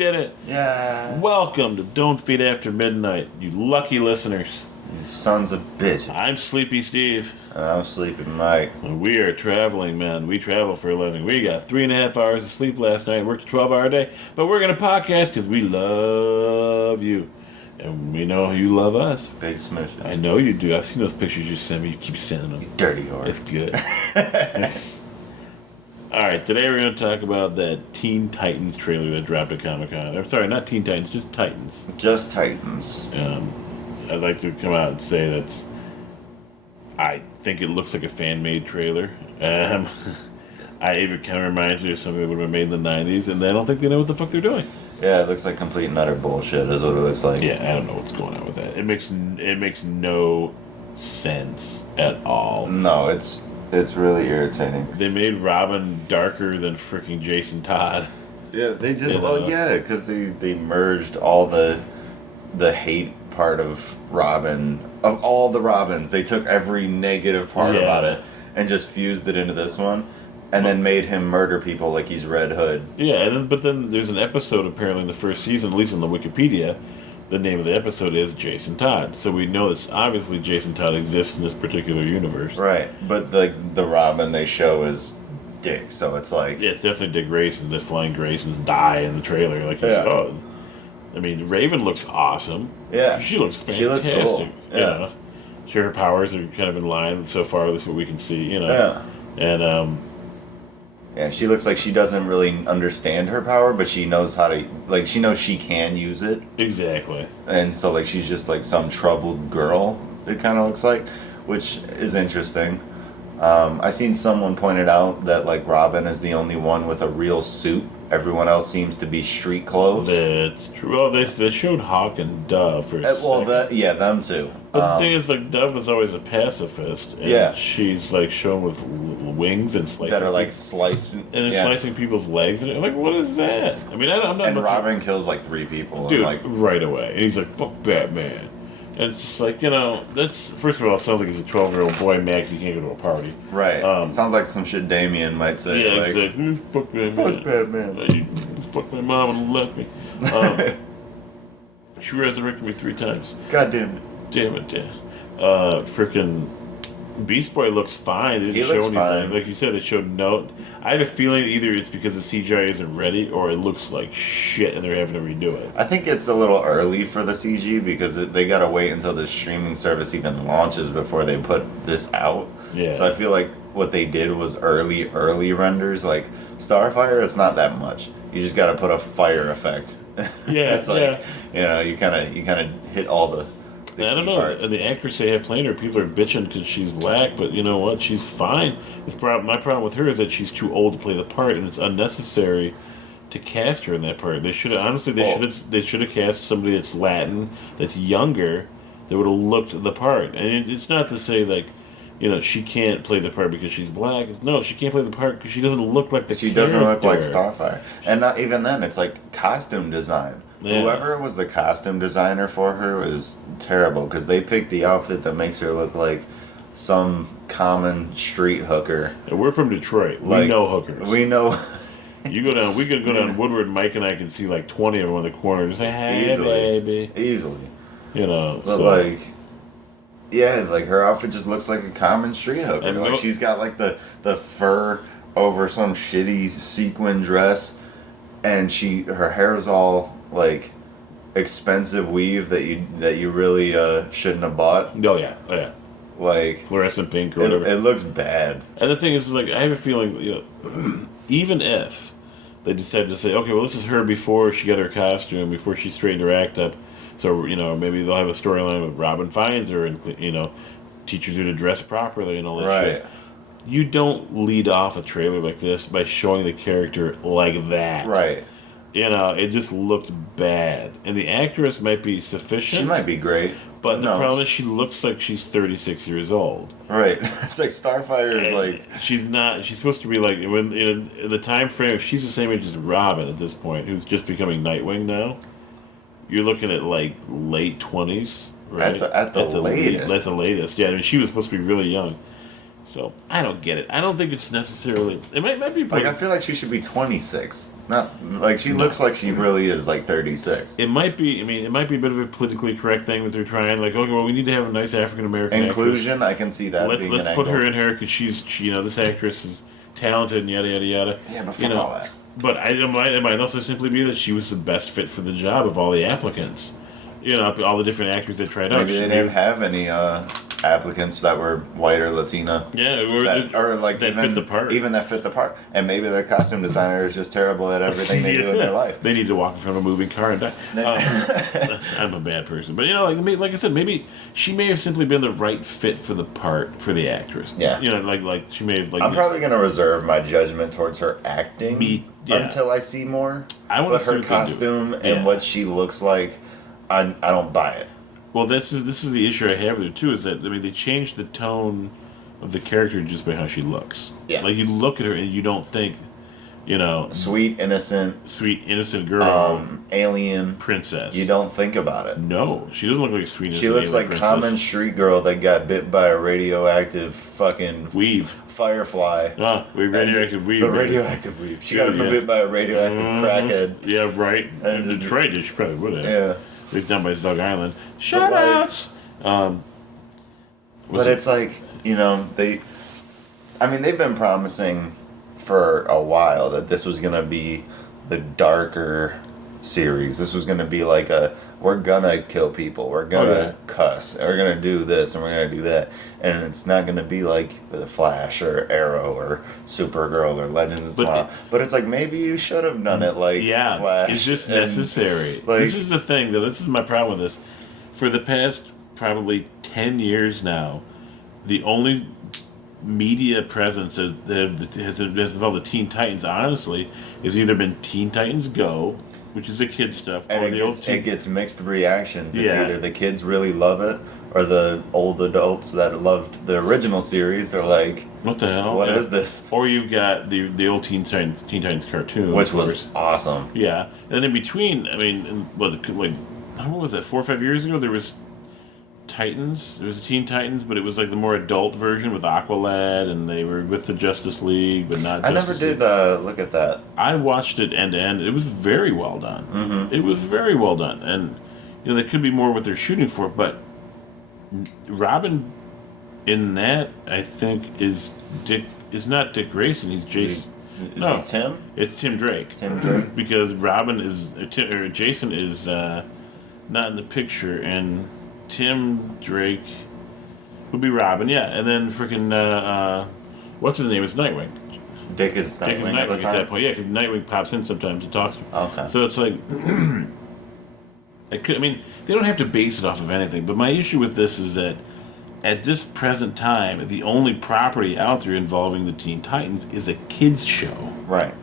did it. Yeah. Welcome to Don't Feed After Midnight, you lucky listeners. You sons of bitches. I'm Sleepy Steve. And I'm Sleepy Mike. And we are traveling, man. We travel for a living. We got 3.5 hours of sleep last night. Worked a 12-hour day. But we're going to podcast because we love you. And we know you love us. Big smooshes. I know you do. I've seen those pictures you send me. You keep sending them. You dirty whore. It's good. All right, today we're going to talk about that Teen Titans trailer that dropped at Comic-Con. I'm sorry, not Teen Titans, just Titans. Just Titans. I'd like to come out and say that I think it looks like a fan-made trailer. It even kind of reminds me of something that would have been made in the 90s, and I don't think they know what the fuck they're doing. Yeah, it looks like complete and utter bullshit is what it looks like. Yeah, I don't know what's going on with that. It makes no sense at all. No, it's really irritating. They made Robin darker than freaking Jason Todd. Yeah, they just because they merged all the hate part of Robin, of all the Robins. They took every negative part about it and just fused it into this one, and then made him murder people like he's Red Hood. Yeah, but then there's an episode apparently in the first season, at least on the Wikipedia. The name of the episode is Jason Todd, so we know that obviously Jason Todd exists in this particular universe. Right, but the Robin they show is Dick, so it's like it's definitely Dick Grayson. The Flying Graysons die in the trailer, like you saw. I mean, Raven looks awesome. Yeah, she looks fantastic. She looks cool. Yeah, sure, her powers are kind of in line so far. That's what we can see. Yeah, and yeah, she looks like she doesn't really understand her power, but she knows how to, like, she knows she can use it. Exactly. And so, like, she's just, like, some troubled girl, it kind of looks like, which is interesting. I seen someone pointed out that, like, Robin is the only one with a real suit. Everyone else seems to be street clothes. That's true. Well, they showed Hawk and Dove for a second. Them too. But the thing is, like, Dove is always a pacifist, and she's like shown with wings and slicing that are like sliced, and they're slicing people's legs, and like, what is that? I mean, I'm not. And Robin kills like 3 people, dude, like right away, and he's like, "Fuck Batman," and it's just like, that's first of all, it sounds like he's a 12-year-old boy mad 'cause he can't go to a party. Right. Sounds like some shit Damien might say. Yeah, like, exactly. Fuck Batman. Fuck Batman. Fuck my mom and left me. She resurrected me 3 times. God damn it. Damn it, yeah. Frickin' Beast Boy looks fine. They didn't show anything. Fine. Like you said, they showed no. I have a feeling either it's because the CGI isn't ready or it looks like shit and they're having to redo it. I think it's a little early for the CG because they gotta wait until the streaming service even launches before they put this out. Yeah. So I feel like what they did was early renders. Like Starfire, it's not that much. You just gotta put a fire effect. Yeah. It's like you kind of hit all the I don't know. Parts. The actress they have playing her, people are bitching because she's black, but you know what? She's fine. My problem with her is that she's too old to play the part, and it's unnecessary to cast her in that part. They should they should have cast somebody that's Latin, that's younger, that would have looked the part. And it's not to say like, she can't play the part because she's black. No, she can't play the part because she doesn't look like the character. She doesn't look like Starfire, and not even then. It's like costume design. Yeah. Whoever was the costume designer for her was terrible because they picked the outfit that makes her look like some common street hooker. And we're from Detroit. We know hookers. We know. You go down. We could go down Woodward. Mike and I can see like 20 of them in the corner. Just say, "Hey, baby." Easily. But like her outfit just looks like a common street hooker. And like she's got like the fur over some shitty sequin dress, and her hair's all like expensive weave that you really shouldn't have bought. Oh yeah. Like fluorescent pink or whatever. It looks bad. And the thing is, like, I have a feeling, even if they decided to say, okay, well, this is her before she got her costume, before she straightened her act up, so maybe they'll have a storyline with Robin finds her and teach her to dress properly and all that shit. You don't lead off a trailer like this by showing the character like that. Right. It just looked bad. And the actress might be sufficient. She might be great. But the problem is she looks like she's 36 years old. Right. It's like Starfire is like... She's not... She's supposed to be like... in the time frame, if she's the same age as Robin at this point, who's just becoming Nightwing now, you're looking at like late 20s, right? At the latest. At the latest. Yeah, I mean, she was supposed to be really young. So, I don't get it. I don't think it's necessarily... It might be... Like, I feel like she should be 26. Not like she looks like she really is like 36. It might be. I mean, it might be a bit of a politically correct thing that they're trying. Like, okay, well, we need to have a nice African American inclusion. I can see that. Let's put her in here because this actress is talented and yada yada yada. Yeah, but fuck all that. But it might also simply be that she was the best fit for the job of all the applicants. All the different actors that tried out. Maybe they didn't have any applicants that were white or Latina. Yeah, that fit the part. Even that fit the part. And maybe the costume designer is just terrible at everything they do in their life. They need to walk in front of a moving car and die. I'm a bad person. But, like I said, maybe she may have simply been the right fit for the part for the actress. Yeah. Like she may have... I'm probably going to reserve my judgment towards her acting until I see more. But her costume and what she looks like, I don't buy it. Well, this is the issue I have there too. Is that they changed the tone of the character just by how she looks. Yeah. Like you look at her and you don't think, sweet innocent girl, alien princess. You don't think about it. No, she doesn't look like a sweet innocent. She looks like princess. common street girl that got bit by a radioactive fucking firefly. Radioactive weave. The radioactive weave. She got bit by a radioactive crackhead. Yeah, right. In Detroit, she probably would have. Yeah. At least down by Zug Island. Shout outs! But it's like, they've been promising for a while that this was going to be the darker series. This was going to be like we're going to kill people. We're going to cuss. We're going to do this and we're going to do that. And it's not going to be like The Flash or Arrow or Supergirl or Legends of Tomorrow. But it's like, maybe you should have done it like Flash. It's just necessary. This is the thing, though. This is my problem with this. For the past probably 10 years now, the only media presence that has involved the Teen Titans, honestly, has either been Teen Titans Go, which is the kids stuff, and it gets mixed reactions. It's either the kids really love it, or the old adults that loved the original series are like, what the hell? What is this? Or you've got the old Teen Titans cartoon, which was awesome. Yeah, and in between, what was that? 4 or 5 years ago, there was Titans. There was a Teen Titans, but it was like the more adult version with Aqualad, and they were with the Justice League, but not. I never did look at that. I watched it end to end. It was very well done. Mm-hmm. It was very well done, and there could be more what they're shooting for, but Robin in that, I think, is not Dick Grayson. He's Jason. Is he Tim? It's Tim Drake. Tim Drake. Because Robin is Jason is not in the picture, and Tim Drake would be Robin, and then freaking what's his name? It's Nightwing. Dick is Nightwing at the time? At that point, because Nightwing pops in sometimes and talks to him. Okay. So it's like, they don't have to base it off of anything. But my issue with this is that at this present time, the only property out there involving the Teen Titans is a kids show. Right.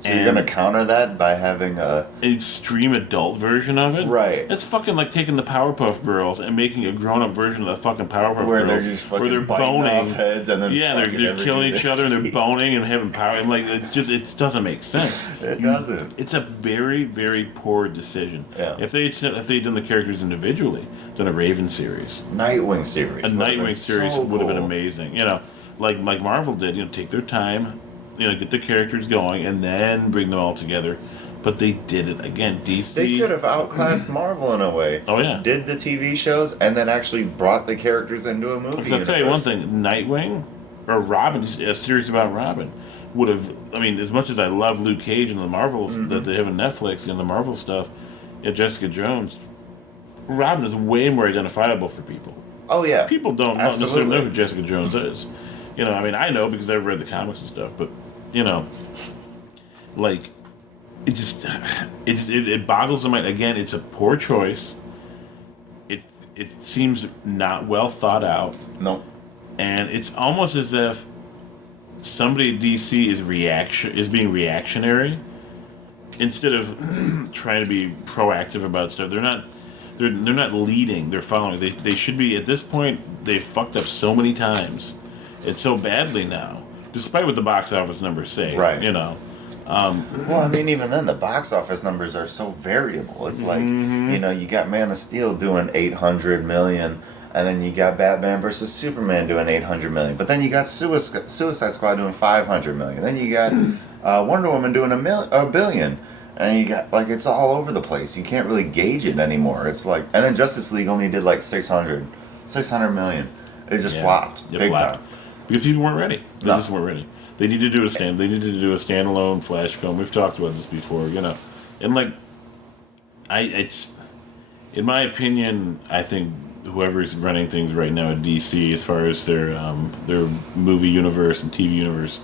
So you're going to counter that by having an extreme adult version of it? Right. That's fucking like taking the Powerpuff Girls and making a grown-up version of the fucking Powerpuff Girls. Where they're just fucking biting off heads and then they're killing each other and they're boning and having power. And it doesn't make sense. It doesn't. It's a very, very poor decision. Yeah. If they'd done the characters individually, done a Raven series. Nightwing series. A Nightwing series would have been amazing. Like Marvel did, take their time, get the characters going, and then bring them all together. But they did it again. DC. They could have outclassed Marvel in a way. Oh yeah. Did the TV shows and then actually brought the characters into a movie. Because I'll tell you one thing: Nightwing or Robin, a series about Robin, would have. As much as I love Luke Cage and the Marvels that they have on Netflix and the Marvel stuff, Jessica Jones, Robin is way more identifiable for people. Oh yeah. People don't necessarily know who Jessica Jones is. I know because I've read the comics and stuff, but it boggles the mind. Again, it's a poor choice. It seems not well thought out. No. And it's almost as if somebody at DC is being reactionary instead of trying to be proactive about stuff. They're not leading, they're following. They should be. At this point, they've fucked up so many times. It's so badly now. Despite what the box office numbers say, right? Well, even then, the box office numbers are so variable. It's like, you got Man of Steel doing $800 million, and then you got Batman versus Superman doing $800 million. But then you got Suicide Squad doing $500 million. Then you got Wonder Woman doing a billion. And you got, like, it's all over the place. You can't really gauge it anymore. It's like, and then Justice League only did like 600 million. It just flopped. Big time. Because people weren't ready. They just weren't ready. They needed to do They needed to do a standalone Flash film. We've talked about this before, you know. And like, it's in my opinion, I think whoever's running things right now at DC, as far as their movie universe and TV universe,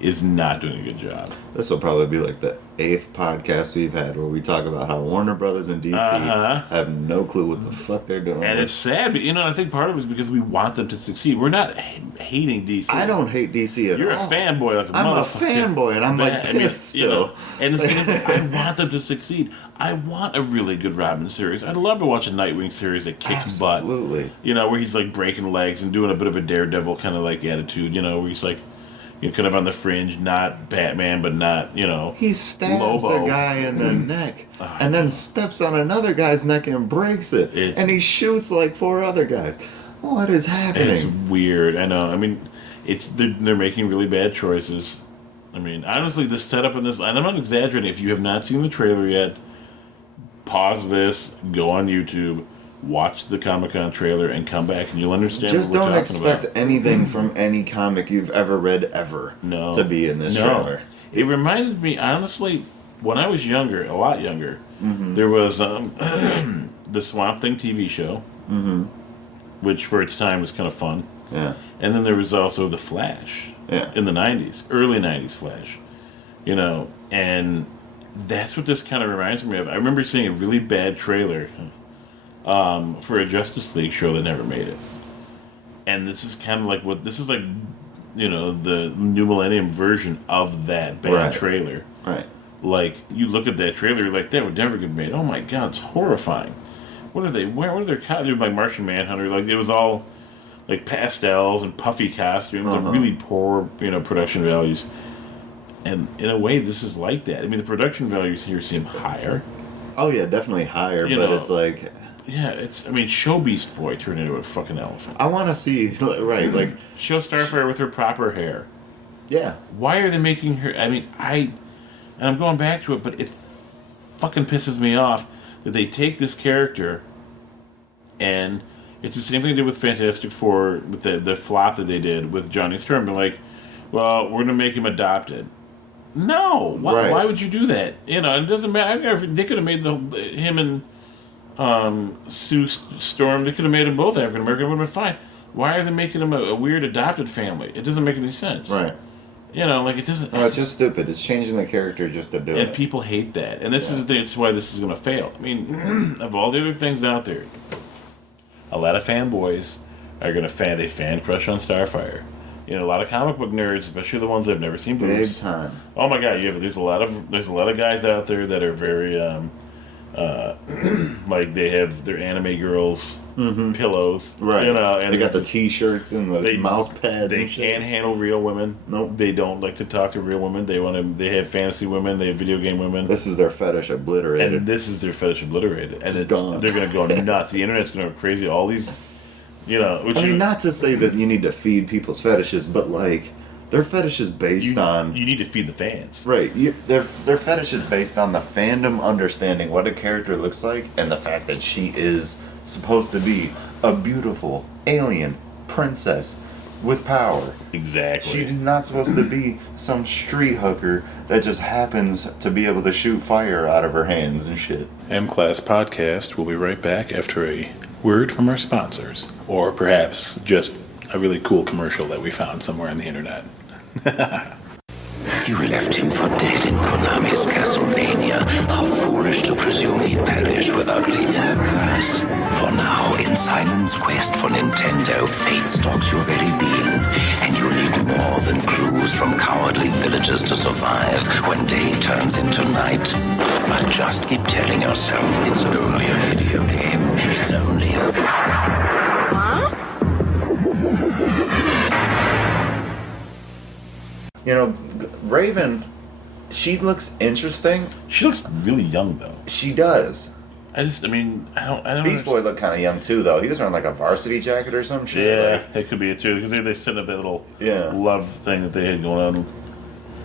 is not doing a good job. This will probably be like the 8th podcast we've had where we talk about how Warner Brothers and DC have no clue what the fuck they're doing. And it's sad, but I think part of it is because we want them to succeed. We're not hating DC. I don't hate DC at You're all. You're a fanboy like a I'm motherfucker. I'm a fanboy and I'm like pissed still. And the thing is, I want them to succeed. I want a really good Robin series. I'd love to watch a Nightwing series that kicks butt. Absolutely. Where he's like breaking legs and doing a bit of a Daredevil kind of like attitude, where he's like, kind of on the fringe, not Batman, but not, He stabs Lobo. a guy in the neck and then steps on another guy's neck and breaks it. And he shoots like 4 other guys. What is happening? It's weird. I know. I mean, they're making really bad choices. I mean, honestly, the setup in this, and I'm not exaggerating, if you have not seen the trailer yet, pause this, go on YouTube, watch the Comic-Con trailer, and come back, and you'll understand Just what we're don't talking expect about. anything from any comic you've ever read ever to be in this trailer. It reminded me, honestly, when I was younger, a lot younger, there was the Swamp Thing TV show, which for its time was kind of fun. Yeah. And then there was also The Flash in the 90s, early 90s Flash, and that's what this kind of reminds me of. I remember seeing a really bad trailer for a Justice League show that never made it. And this is kind of like the New Millennium version of that bad trailer. Right. Like, you look at that trailer, you're like, that would never get made. Oh my God, it's horrifying. What are they wearing? What are their costumes? Like Martian Manhunter, like, it was all like pastels and puffy costumes, and really poor, production values. And in a way, this is like that. I mean, the production values here seem higher. Oh yeah, definitely higher, but it's like... Yeah, Show Beast Boy turned into a fucking elephant. I want to see, like... Show Starfire with her proper hair. Yeah. Why are they making her... I mean, and I'm going back to it, but it fucking pisses me off that they take this character, and it's the same thing they did with Fantastic Four, with the flop that they did with Johnny Storm. They're like, well, we're going to make him adopted. No! Why would you do that? It doesn't matter. They could have made him and Sue Storm, they could have made them both African American. It would have been fine. Why are they making them a weird adopted family? It doesn't make any sense. Right. It doesn't... No, it's just stupid. It's changing the character just to do it. And people hate that. And this is the thing, it's why this is going to fail. I mean, of all the other things out there, a lot of fanboys are going to fan crush on Starfire. A lot of comic book nerds, especially the ones that have never seen boobs. Big time. Oh my God, there's a lot of guys out there that are very like they have their anime girls pillows, right? And they got the T-shirts and the mouse pads. They and shit. can't handle real women. Nope, they don't like to talk to real women. They have fantasy women. They have video game women. This is their fetish obliterated. And this is their fetish obliterated. And gone. They're gonna go nuts. The internet's gonna go crazy. All these, not to say that you need to feed people's fetishes, but like. Their fetish is based on... You need to feed the fans. Right. Their fetish is based on the fandom understanding what a character looks like and the fact that she is supposed to be a beautiful alien princess with power. Exactly. She's not supposed to be some street hooker that just happens to be able to shoot fire out of her hands and shit. M-Class Podcast will be right back after a word from our sponsors. Or perhaps just a really cool commercial that we found somewhere on the internet. You left him for dead in Konami's Castlevania. How foolish to presume he'd perish without leaving a curse. For now, in Simon's quest for Nintendo, fate stalks your very being, and you need more than clues from cowardly villagers to survive when day turns into night. But just keep telling yourself it's only a video game. It's only a... Huh? Raven, she looks interesting. She looks really young, though. She does. I don't Beast Boy looked kind of young, too, though. He was wearing, like, a varsity jacket or some shit. Yeah, it could be it, too, because they set up that little love thing that they had going on.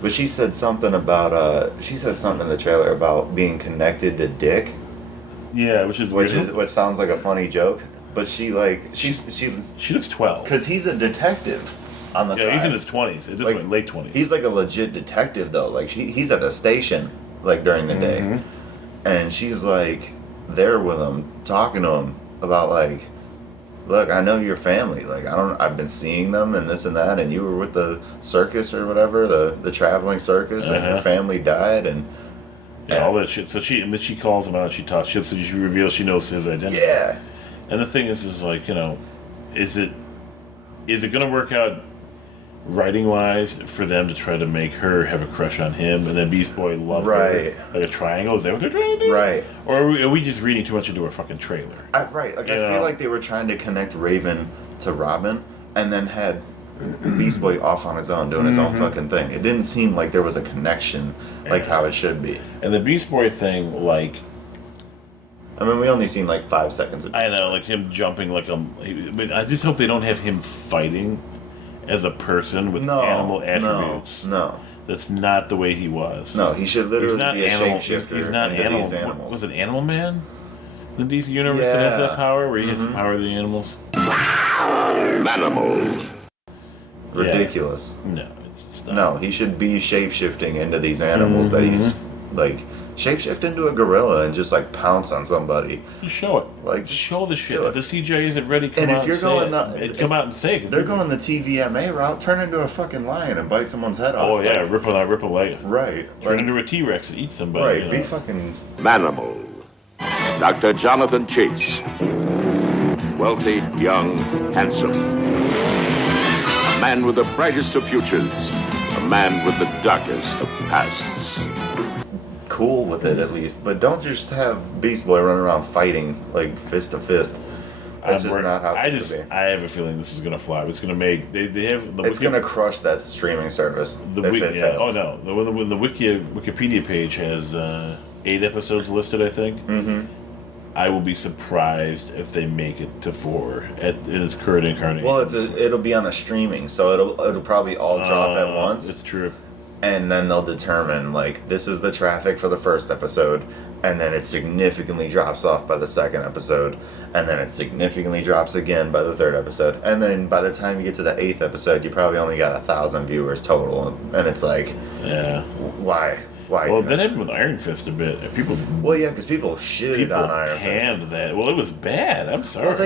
But she said something about she said something in the trailer about being connected to Dick. Yeah, which sounds like a funny joke. But she looks 12 because he's a detective on the side. Yeah, he's in his 20s. It just went late 20s. He's like a legit detective though. Like he's at the station like during the day, and she's like there with him talking to him about like, look, I know your family. Like I've been seeing them and this and that, and you were with the circus or whatever, the traveling circus, and your family died and. Yeah, all that shit. So she calls him out. She talks shit. So she reveals she knows his identity. Yeah. And the thing is like, you know, is it going to work out writing wise for them to try to make her have a crush on him, and then Beast Boy love her like a triangle? Is that what they're trying to do? Right. Or are we just reading too much into a fucking trailer? Right. Like I feel like they were trying to connect Raven to Robin, and then had Beast Boy off on his own doing his own fucking thing. It didn't seem like there was a connection like how it should be. And the Beast Boy thing, like, I mean, we only seen like 5 seconds of Beast I know, like him jumping like but I just hope they don't have him fighting as a person with animal attributes. No. That's not the way he was. No, he should literally be a shapeshifter. He's not into animal. these animals. Was it Animal Man? The DC universe that has that power, where he has the power of the animals. Manimal. Ridiculous. Yeah. No, it's just not. No, he should be shapeshifting into these animals that he's like shapeshift into a gorilla and just like pounce on somebody. Just show it. Like just show the shit. If the CGI isn't ready, come out and say it. They're going the TVMA route. Turn into a fucking lion and bite someone's head off. Oh yeah, rip a leg. Right. Turn into a T-Rex and eat somebody. Right. Be fucking Manimal. Dr. Jonathan Chase. Wealthy, young, handsome. A man with the brightest of futures. A man with the darkest of pasts. Cool with it at least, but don't just have Beast Boy running around fighting like fist to fist. That's just not how it's supposed to be. I have a feeling this is gonna flop. It's gonna make they have the. It's gonna crush that streaming service if it fails. Oh no! When the Wikipedia page has 8 episodes listed, I think. I will be surprised if they make it to 4 in its current incarnation. Well, it'll be on a streaming, so it'll probably all drop at once. It's true. And then they'll determine like this is the traffic for the first episode, and then it significantly drops off by the second episode, and then it significantly drops again by the third episode, and then by the time you get to the 8th episode, you probably only got 1,000 viewers total, and it's like, why? Well, that happened with Iron Fist a bit. People. Well, yeah, because people shitted on Iron Fist. That. Well, it was bad. I'm sorry. Well,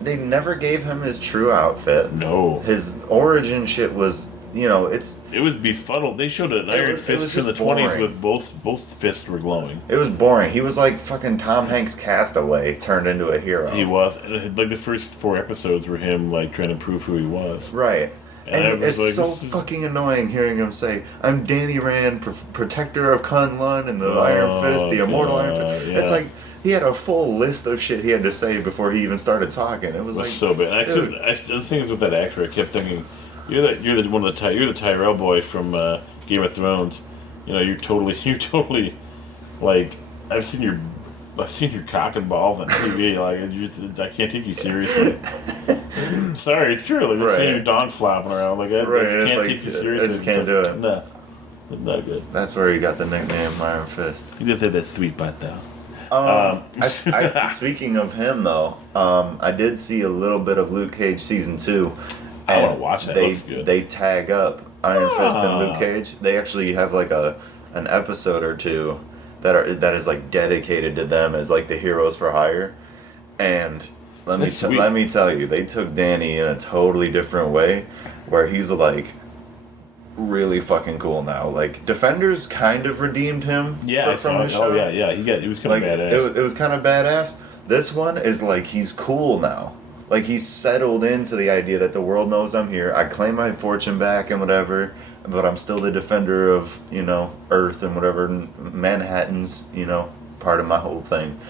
they never gave him his true outfit. No. His origin shit was, it was befuddled. They showed an Iron Fist in the 20s with both fists were glowing. It was boring. He was like fucking Tom Hanks' Castaway turned into a hero. He was. Like the first 4 episodes were him like trying to prove who he was. Right. And it's like, fucking annoying hearing him say, "I'm Danny Rand, protector of Kunlun and the Iron Fist, the immortal Iron Fist." Yeah. It's like he had a full list of shit he had to say before he even started talking. It was like so bad. The thing is with that actor, I kept thinking, you're the Tyrell boy from Game of Thrones. You're totally like I've seen your cock and balls on TV. Like I can't take you seriously. Sorry, it's true. Like I've seen your dong flopping around. Like I can't take you seriously. I just can't do it. No, not good. That's where he got the nickname Iron Fist. He did have that sweet butt though. Speaking of him though, I did see a little bit of Luke Cage season 2. I want to watch that. Looks good. They tag up Iron Fist and Luke Cage. They actually have like an episode or 2 that is like dedicated to them as like the heroes for hire. And let me tell you, they took Danny in a totally different way, where he's like really fucking cool now. Like Defenders kind of redeemed him. Yeah, from his show. Oh yeah. He was kind of badass. It was kind of badass. This one is like he's cool now. Like he's settled into the idea that the world knows I'm here. I claim my fortune back and whatever, but I'm still the defender of Earth and whatever. Manhattan's part of my whole thing.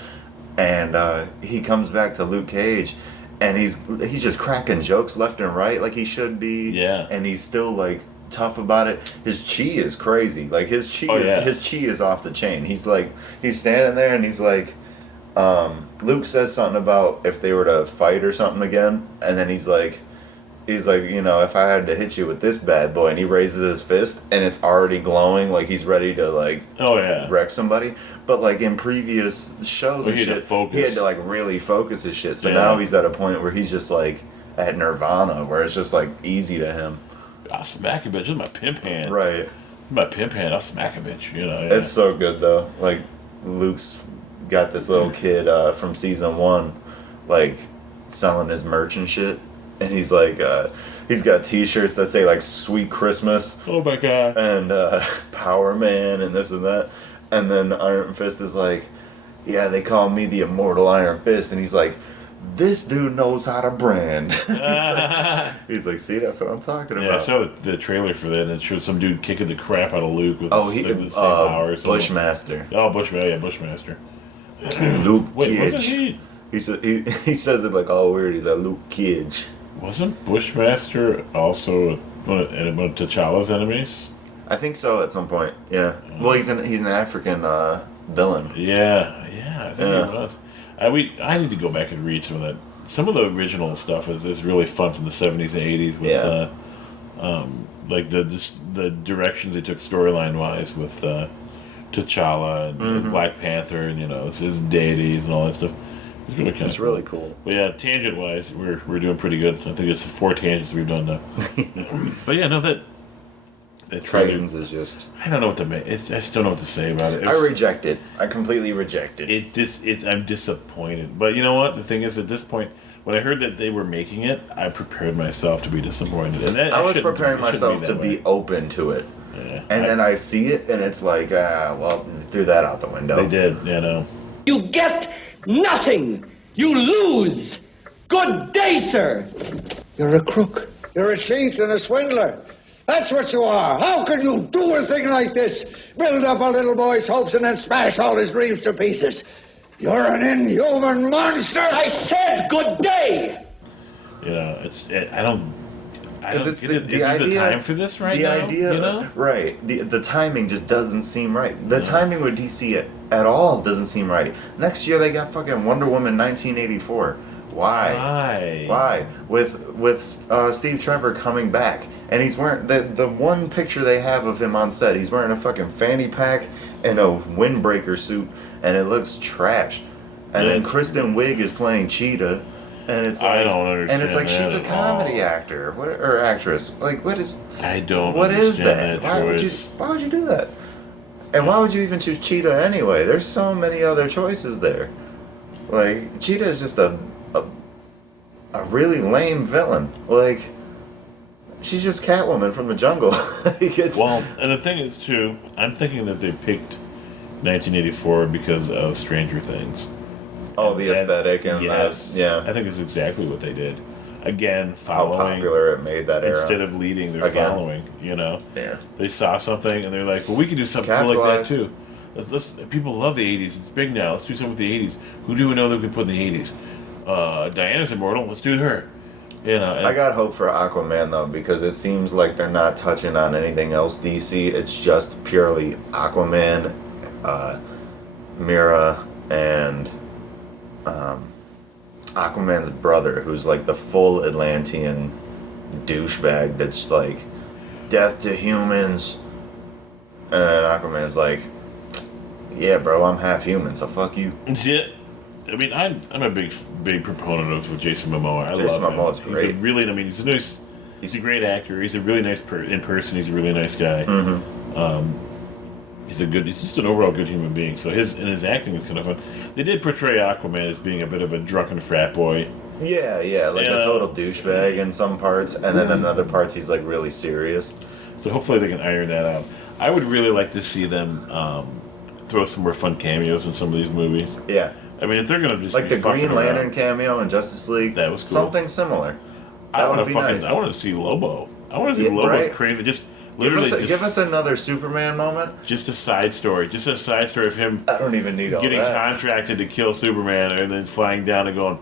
And he comes back to Luke Cage, and he's just cracking jokes left and right like he should be. Yeah. And he's still like tough about it. His chi is crazy. Like his chi is off the chain. He's standing there and he's like, Luke says something about if they were to fight or something again, and then he's like, He's like, you know, if I had to hit you with this bad boy, and he raises his fist, and it's already glowing, like he's ready to like, oh yeah, wreck somebody. But like in previous shows and shit, he had to like really focus his shit. So now he's at a point where he's just like at nirvana, where it's just like easy to him. I'll smack a bitch with my pimp hand. Right. My pimp hand, I'll smack a bitch. You know. Yeah. It's so good though. Like Luke's got this little kid from season 1, like selling his merch and shit. And he's like, he's got T-shirts that say like "Sweet Christmas." Oh my god! And Power Man and this and that. And then Iron Fist is like, "Yeah, they call me the Immortal Iron Fist." And he's like, "This dude knows how to brand." he's like, "See, that's what I'm talking about." Yeah, I saw the trailer for that, and it showed some dude kicking the crap out of Luke with the same powers. Bushmaster. Oh, Bushmaster. Luke Wait, Kidge. wasn't he? He says it like all weird. He's like Luke Kidge. Wasn't Bushmaster also one of T'Challa's enemies? I think so at some point. Yeah. Well, he's an African villain. Yeah, I think he was. I need to go back and read some of that. Some of the original stuff is really fun from the 70s and 80s with like the directions they took storyline wise with T'Challa and Black Panther and his deities and all that stuff. It's really kind of really cool. But yeah, tangent wise, we're doing pretty good. I think it's 4 tangents we've done now. But yeah, no, that Titans is just. I don't know what to make. I just don't know what to say about it. I reject it. I completely reject it. I'm disappointed. But you know what? The thing is, at this point, when I heard that they were making it, I prepared myself to be disappointed. And I was preparing myself to be open to it. Yeah, and then I see it, and it's like, well, they threw that out the window. They did, no. You get nothing. You lose. Good day, sir. You're a crook. You're a cheat and a swindler. That's what you are. How can you do a thing like this? Build up a little boy's hopes and then smash all his dreams to pieces. You're an inhuman monster. I said good day. I don't get it. Is it the time for this right now? The idea, right. The timing just doesn't seem right. The timing with DC at all doesn't seem right. Next year they got fucking Wonder Woman 1984. Why? With Steve Trevor coming back, and he's wearing the one picture they have of him on set. He's wearing a fucking fanny pack and a windbreaker suit, and it looks trash. And then Kristen Wiig is playing Cheetah, and it's like, I don't understand. And it's like she's a comedy actor, or actress. Like what is? I don't. What is that? Why would you do that? And why would you even choose Cheetah anyway? There's so many other choices there. Like Cheetah is just a really lame villain. Like, she's just Catwoman from the jungle. Well, and the thing is, too, I'm thinking that they picked 1984 because of Stranger Things. Oh, the aesthetic and yes, yeah. I think it's exactly what they did. Again, following. How popular it made that era. Instead of leading, they're following, Yeah. They saw something, and they're like, well, we can do something cool like that, too. People love the 80s. It's big now. Let's do something with the 80s. Who do we know that we can put in the 80s? Diana's immortal. Let's do her. I got hope for Aquaman though, because it seems like they're not touching on anything else DC. It's just purely Aquaman, Mira, and Aquaman's brother, who's like the full Atlantean douchebag that's like death to humans. And Aquaman's like, yeah, bro, I'm half human, so fuck you. Yeah. I mean, I'm a big proponent of Jason Momoa. I Jason love him. Momoa's great. He's a great actor. He's a really nice in person. He's a really nice guy. Mm-hmm. He's just an overall good human being. So his acting is kind of fun. They did portray Aquaman as being a bit of a drunken frat boy. Yeah, like a total douchebag in some parts, and then in other parts he's like really serious. So hopefully they can iron that out. I would really like to see them throw some more fun cameos in some of these movies. Yeah. I mean, if they're gonna just like the Green Lantern cameo in Justice League, that was cool. Something similar. I want to see Lobo. I want to see Lobo's crazy. Just literally, give us another Superman moment. Just a side story. Just a side story of him. I don't even need all getting that. Contracted to kill Superman and then flying down and going,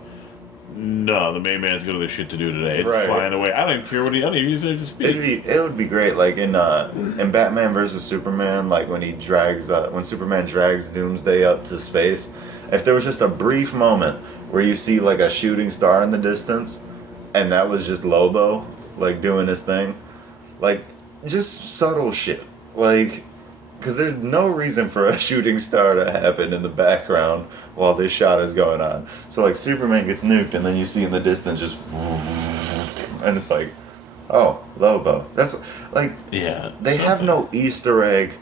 no, the main man's got other shit to do today. Just flying away. I don't even care what I don't even use it to speak. It would be great, like in Batman vs Superman, like when when Superman drags Doomsday up to space. If there was just a brief moment where you see like a shooting star in the distance, and that was just Lobo, like, doing his thing. Like, just subtle shit. Like, because there's no reason for a shooting star to happen in the background while this shot is going on. So, like, Superman gets nuked, and then you see in the distance just... And it's like, oh, Lobo. That's, like... Yeah. They have no Easter egg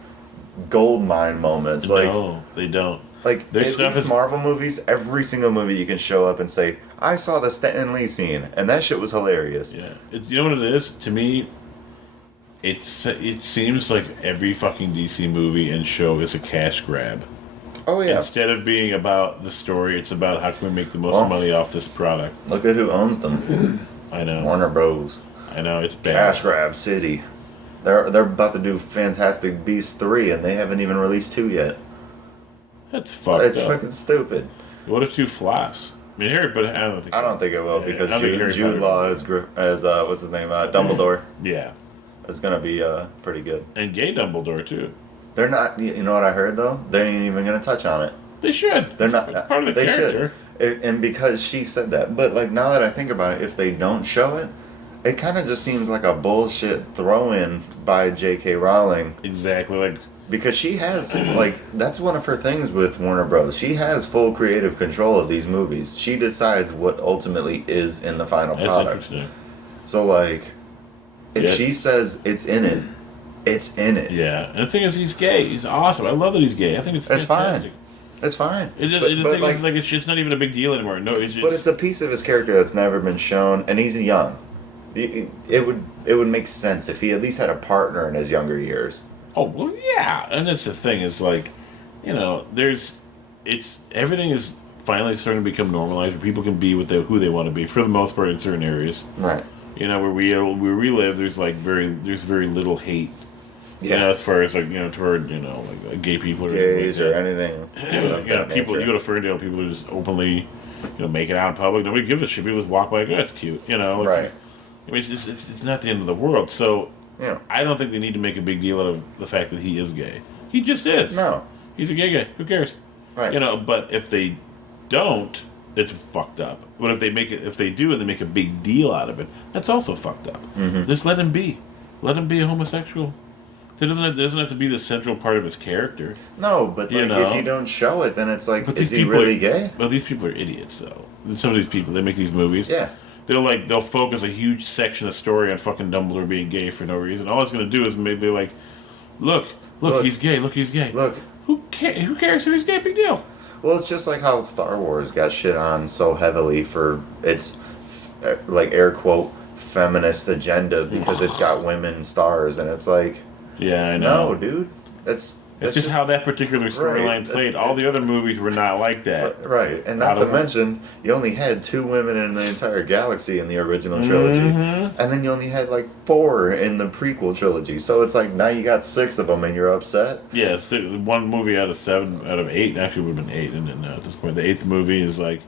gold mine moments. Like, no, they don't. Like, Their at stuff least is... Marvel movies, every single movie you can show up and say, I saw the Stan Lee scene, and that shit was hilarious. Yeah. It's, you know what it is? To me, it seems like every fucking DC movie and show is a cash grab. Oh, yeah. Instead of being about the story, it's about how can we make the most money off this product. Look at who owns them. I know. Warner Bros. I know, it's bad. Cash grab city. They're about to do Fantastic Beasts 3, and they haven't even released 2 yet. That's fucked It's up. fucking stupid. What if 2 flops? I mean, Harry, but I don't think it will, yeah, because I don't think Harry Jude Potter Law will. as what's his name, Dumbledore. Yeah. It's gonna be pretty good. And gay Dumbledore, too. They're not. You know what I heard though? They ain't even gonna touch on it. They should. They're not. It's part of the they character. should. And because she said that, but like now that I think about it, if they don't show it, it kind of just seems like a bullshit throw-in by J.K. Rowling. Exactly, like because she has like that's one of her things with Warner Bros. She has full creative control of these movies. She decides what ultimately is in the final that's product. interesting. So like, if she says it's in it, it's in it. Yeah, and the thing is, he's gay. He's awesome. I love that he's gay. I think it's fantastic. It's fine. The thing is, like, it's not even a big deal anymore. No, it's just. But it's a piece of his character that's never been shown, and he's young. It would make sense if he at least had a partner in his younger years. Oh well, yeah, and that's the thing is like, you know, everything is finally starting to become normalized where people can be who they want to be for the most part in certain areas. Right. You know, where we live, there's very little hate. Yeah. You know, as far as like toward like gay people or gays like or anything. People you go to Ferndale, people are just openly make it out in public. Nobody gives a shit. People just walk by, like, oh, that's cute. Like, right. I mean, it's not the end of the world. So yeah. I don't think they need to make a big deal out of the fact that he is gay. He just is. No. He's a gay guy. Who cares? Right. But if they don't, it's fucked up. But if they do and they make a big deal out of it, that's also fucked up. Mm-hmm. Just let him be. Let him be a homosexual. It doesn't have to be the central part of his character. No, but like if you don't show it, then it's like, is he really gay? Well, these people are idiots, though. Some of these people, they make these movies. Yeah. They'll focus a huge section of story on fucking Dumbledore being gay for no reason. All it's going to do is maybe like, look, he's gay. Look, he's gay. Look, who cares if he's gay? Big deal. Well, it's just like how Star Wars got shit on so heavily for its like air quote feminist agenda because it's got women stars, and it's like, yeah, I know. No, dude, that's just how that particular storyline played. All the other movies were not like that. Right, and not to mention, you only had 2 women in the entire galaxy in the original trilogy. And then you only had like 4 in the prequel trilogy. So it's like, now you got 6 of them and you're upset? Yeah, one movie out of 8, actually would have been 8, and at this point, the 8th movie is like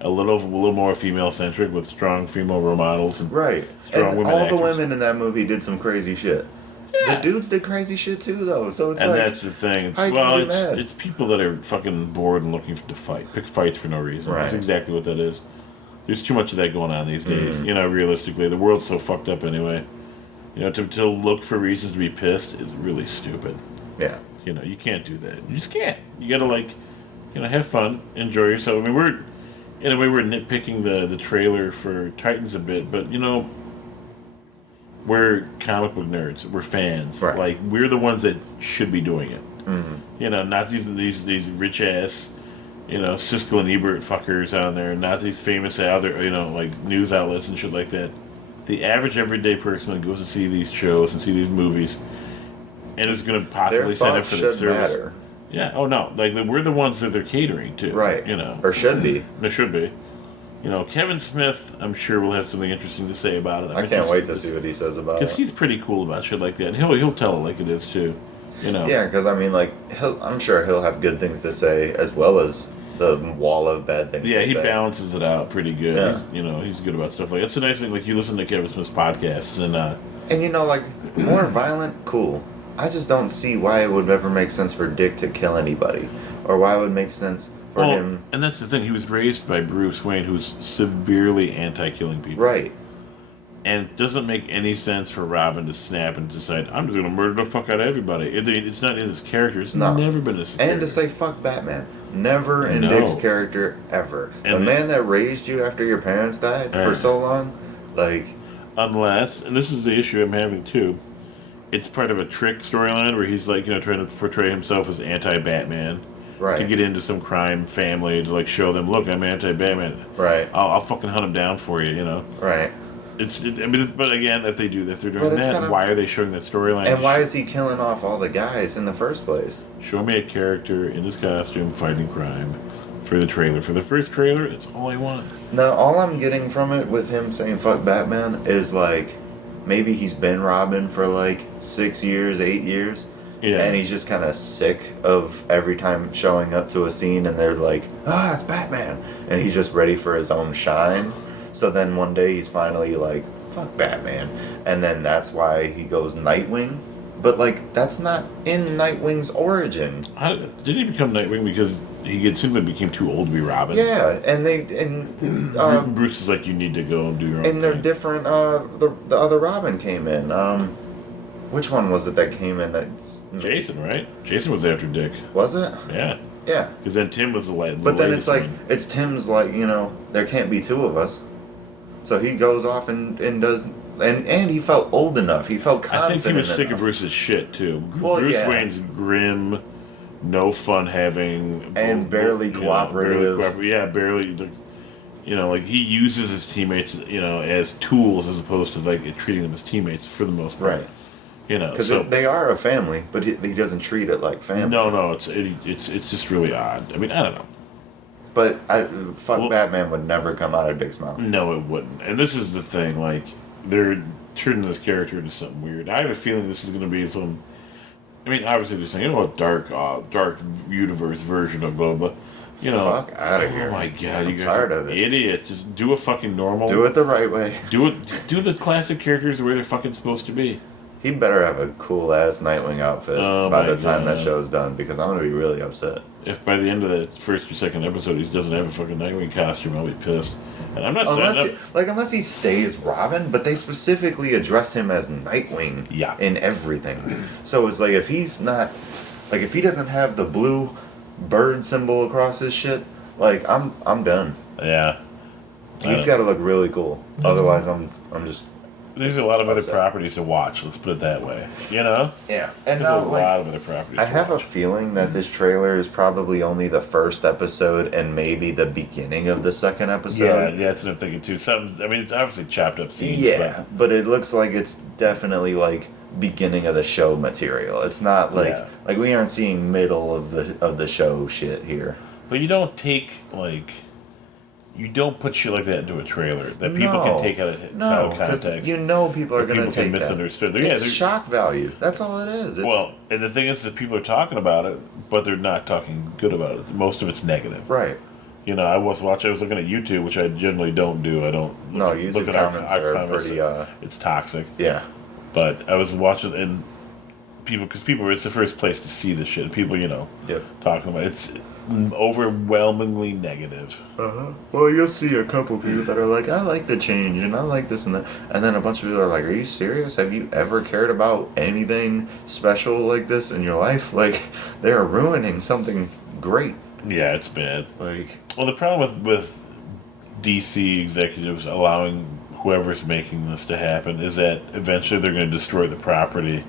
a little more female-centric with strong female role models. And right. Strong and women all actors. the women in that movie did some crazy shit. Yeah. The dudes did crazy shit too, though. So it's and like, that's the thing. It's It's people that are fucking bored and looking to fight, pick fights for no reason. Right. That's exactly what that is. There's too much of that going on these days. Realistically, the world's so fucked up anyway. To look for reasons to be pissed is really stupid. Yeah. You can't do that. You just can't. You gotta have fun, enjoy yourself. I mean, we're nitpicking the trailer for Titans a bit, but we're comic book nerds. We're fans. Right. Like, we're the ones that should be doing it. Mm-hmm. Not these rich ass, Siskel and Ebert fuckers out there. Not these famous other, like news outlets and shit like that. The average everyday person that goes to see these shows and see these movies, and is going to possibly sign up for that service. Matter. Yeah. Oh no. Like we're the ones that they're catering to. Right. Or should be. There should be. Kevin Smith, I'm sure will have something interesting to say about it. I can't wait to see what he says about it. Because he's pretty cool about shit like that. And he'll tell it like it is too. Yeah, because I mean, like, I'm sure he'll have good things to say as well as the wall of bad things. Yeah, to he say. balances it out pretty good. Yeah. He's good about stuff like that. It's a nice thing. Like you listen to Kevin Smith's podcasts and like more violent, cool. I just don't see why it would ever make sense for Dick to kill anybody, or why it would make sense for him. And that's the thing. He was raised by Bruce Wayne, who's severely anti-killing people. Right. And it doesn't make any sense for Robin to snap and decide, I'm just going to murder the fuck out of everybody. It's not in his character. It's never been his character. And to say fuck Batman. Never in No. Dick's character, ever. And the man that raised you after your parents died for so long, like... Unless, and this is the issue I'm having too, it's part of a trick storyline where he's like, trying to portray himself as anti-Batman. Right. To get into some crime family to like show them, look, I'm anti-Batman. Right. I'll fucking hunt him down for you, Right. But again, if they're doing But that, why are they showing that storyline? And why is he killing off all the guys in the first place? Show me a character in his costume fighting crime for the trailer. For the first trailer, that's all I want. Now, all I'm getting from it with him saying fuck Batman is like, maybe he's been Robin for like 6 years, 8 years. Yeah. And he's just kind of sick of every time showing up to a scene and they're like, it's Batman. And he's just ready for his own shine. So then one day he's finally like, fuck Batman. And then that's why he goes Nightwing. But like, that's not in Nightwing's origin. Didn't he become Nightwing because he simply became too old to be Robin? Yeah, and Bruce is like, you need to go and do your own and they're thing. different. The other Robin came in. Which one was it that came in? That's Jason, right? Jason was after Dick. Was it? Yeah. Yeah. Because then Tim was the latest. But then it's like, it's Tim's like, there can't be two of us. So he goes off and does, and he felt old enough. He felt confident. I think he was sick of enough. Bruce's shit too. Well, Bruce yeah. Wayne's grim, no fun having, And barely cooperative. Yeah, barely. Like he uses his teammates, as tools as opposed to like treating them as teammates for the most part. Right. Because they are a family, but he doesn't treat it like family. No, it's just really odd. I mean, I don't know. But Batman would never come out of Dick's mouth. No, it wouldn't. And this is the thing, like, they're turning this character into something weird. I have a feeling this is going to be some... I mean, obviously they're saying, a dark universe version of blah, blah. Fuck out of here. Oh my god, you guys tired are of it. idiots. Just do a fucking normal... Do it the right way. Do the classic characters the way they're fucking supposed to be. He better have a cool-ass Nightwing outfit by the time that show's done, because I'm going to be really upset. If by the end of the first or second episode he doesn't have a fucking Nightwing costume, I'll be pissed. And I'm not saying unless he stays Robin, but they specifically address him as Nightwing in everything. So it's like, if he's not... Like, if he doesn't have the blue bird symbol across his shit, like, I'm done. Yeah. He's got to look really cool. Otherwise, I'm just... There's a lot of other properties to watch. Let's put it that way. Yeah. And there's now, a lot of other properties. I have a feeling that this trailer is probably only the first episode and maybe the beginning of the second episode. Yeah, that's what I'm thinking too. It's obviously chopped up scenes. Yeah, but it looks like it's definitely like beginning of the show material. It's not like like we aren't seeing middle of the show shit here. But you don't take you don't put shit like that into a trailer that people can take out of context. People are going to take misunderstood. that. It's shock value. That's all it is. And the thing is that people are talking about it, but they're not talking good about it. Most of it's negative. Right. I was looking at YouTube, which I generally don't do. I don't. YouTube comments are pretty. It's toxic. Yeah. But I was watching, and because it's the first place to see this shit. People, talking about it. It's overwhelmingly negative. Well, you'll see a couple people that are like, I like the change and I like this and that, and then a bunch of people are like, are you serious? Have you ever cared about anything special like this in your life? Like, they're ruining something great. Yeah, it's bad. Well, the problem with DC executives allowing whoever's making this to happen is that eventually they're going to destroy the property.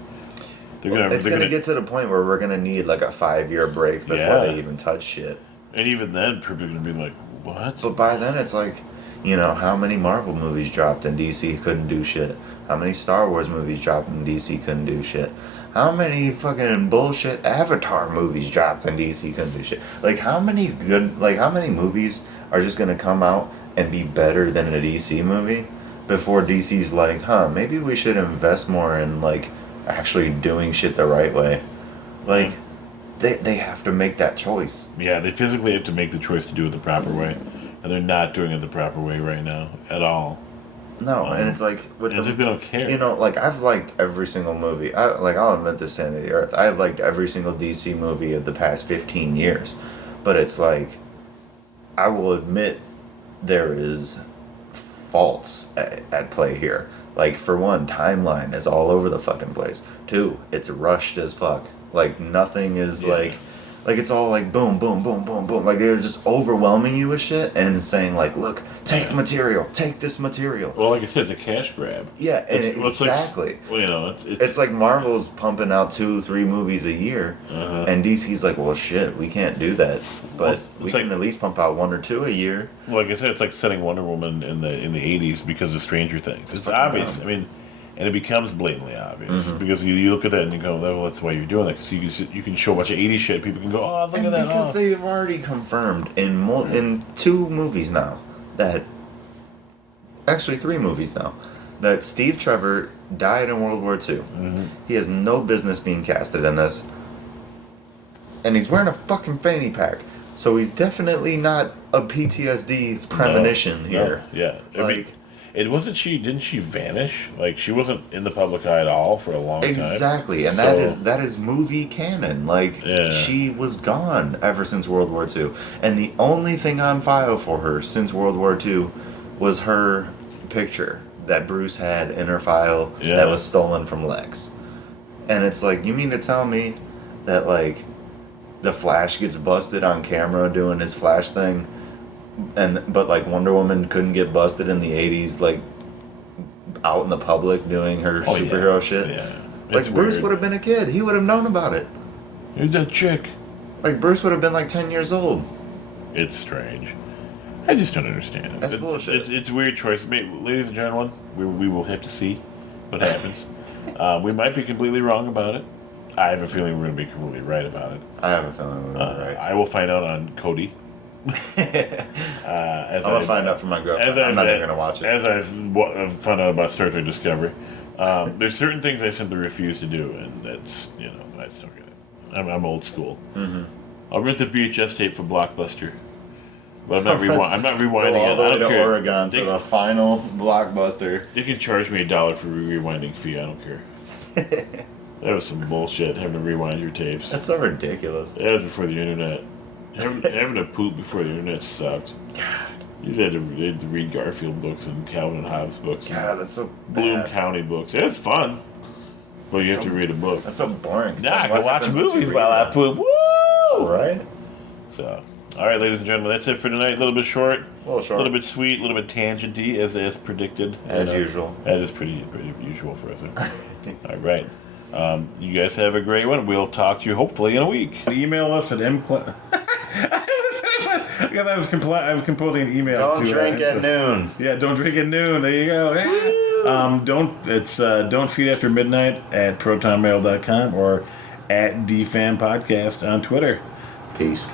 It's going to get to the point where we're going to need like a 5-year break before they even touch shit. And even then, people are going to be like, what? But by then, it's like, how many Marvel movies dropped and DC couldn't do shit? How many Star Wars movies dropped and DC couldn't do shit? How many fucking bullshit Avatar movies dropped and DC couldn't do shit? Like, how many movies are just going to come out and be better than a DC movie before DC's like, maybe we should invest more in, like, actually doing shit the right way. Like, they have to make that choice. Yeah, they physically have to make the choice to do it the proper way, and they're not doing it the proper way right now at all. No, and it's like they don't care. Like, I've liked every single movie. I'll admit this to the earth. I've liked every single DC movie of the past 15 years, but it's like, I will admit there is faults at play here. Like, for one, timeline is all over the fucking place. Two, it's rushed as fuck. Like, nothing is like it's all like boom, boom, boom, boom, boom. Like, they're just overwhelming you with shit and saying like, look, take material, take this material. Well, like I said, it's a cash grab. Yeah, and exactly. Like, you know, it's like Marvel's pumping out 2-3 movies a year, and DC's like, well, shit, we can't do that, but we can at least pump out 1 or 2 a year. Like I said, it's like setting Wonder Woman in the 80s because of Stranger Things. It's obvious. I mean, and it becomes blatantly obvious because you look at that and you go, well, that's why you're doing that, because you can show a bunch of 80s shit. People can go, oh, look at that. Because they've already confirmed in 2 movies now that. Actually, 3 movies now, that Steve Trevor died in World War II. He has no business being casted in this. And he's wearing a fucking fanny pack. So he's definitely not a PTSD premonition here. No, yeah. Didn't she vanish? Like, she wasn't in the public eye at all for a long time. Exactly, and that is movie canon. Like, she was gone ever since World War II. And the only thing on file for her since World War II was her picture that Bruce had in her file that was stolen from Lex. And it's like, you mean to tell me that, like, the Flash gets busted on camera doing his Flash thing, but like Wonder Woman couldn't get busted in the 80s, like, out in the public doing her superhero shit? Yeah. Like, Bruce would have been a kid. He would have known about it. Who's that chick? Like, Bruce would have been like 10 years old. It's strange. I just don't understand it. That's bullshit. It's a weird choice. Ladies and gentlemen, we will have to see what happens. We might be completely wrong about it. I have a feeling we're going to be completely right about it. I have a feeling we're going to be right. I will find out on Cody. I'm going to find out from my girlfriend. I'm not even going to watch it. As I've found out about Star Trek Discovery, there's certain things I simply refuse to do, and that's, you know, I just don't get it. I'm old school. I'll rent the VHS tape for Blockbuster. But I'm not rewinding all it. the way to care. Oregon for the final Blockbuster. They can charge me $1 for a rewinding fee. I don't care. That was some bullshit, having to rewind your tapes. That's so ridiculous. That was before the internet. Having to poop before the internet sucked. God. You had to read Garfield books and Calvin and Hobbes books. God, that's so Bloom bad. County books. It's fun. But you have to read a book. That's so boring. Nah, I can watch movies while I poop. Woo! Right? So, all right, ladies and gentlemen, that's it for tonight. A little bit short. A little little bit sweet, a little bit tangenty, as predicted. As usual. That is pretty usual for us. All right. You guys have a great one. We'll talk to you hopefully in a week. Email us at I was composing an email. Don't drink at noon. Yeah, don't drink at noon. There you go. Don't feed after midnight at protonmail.com or at DFAM podcast on Twitter. Peace.